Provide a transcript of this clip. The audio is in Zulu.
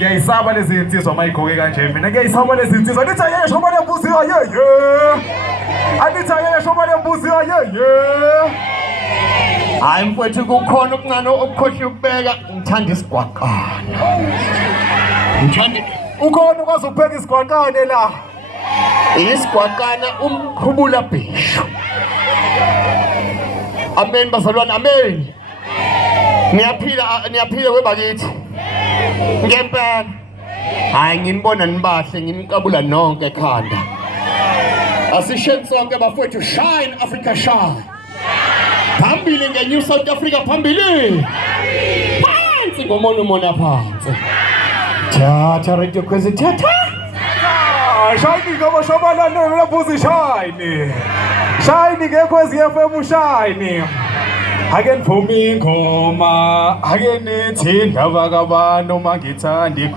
ngiyayisaba lezi insizwa mayigqoke kanje mina ngiyayisaba lezi insizwa nithi ayesho manje mbuziwa yeye anithi ayesho manje mbuziwa yeye hayi mfowethu kukhona okuncane okukhohla ukubeka ngithanda isigwaqana ngithanda ukhona ukwazi ukubheka isigwaqane la isigwaqana umkhubula bhisho amen bazalwane amen niyaphila webakithi ngempela hayi nginibona nibahle nginikabula nonke ekhanda asisheni sonke bafowethu shine Africa shine phambili nge-New South Africa phambili phansi ngomona phansi thatha radio kwezi thatha shine ngoba shobalane lembuzi shine ngekwezi FM shine ake nivumi ingoma ake nithi ndaba kabantu mangithandi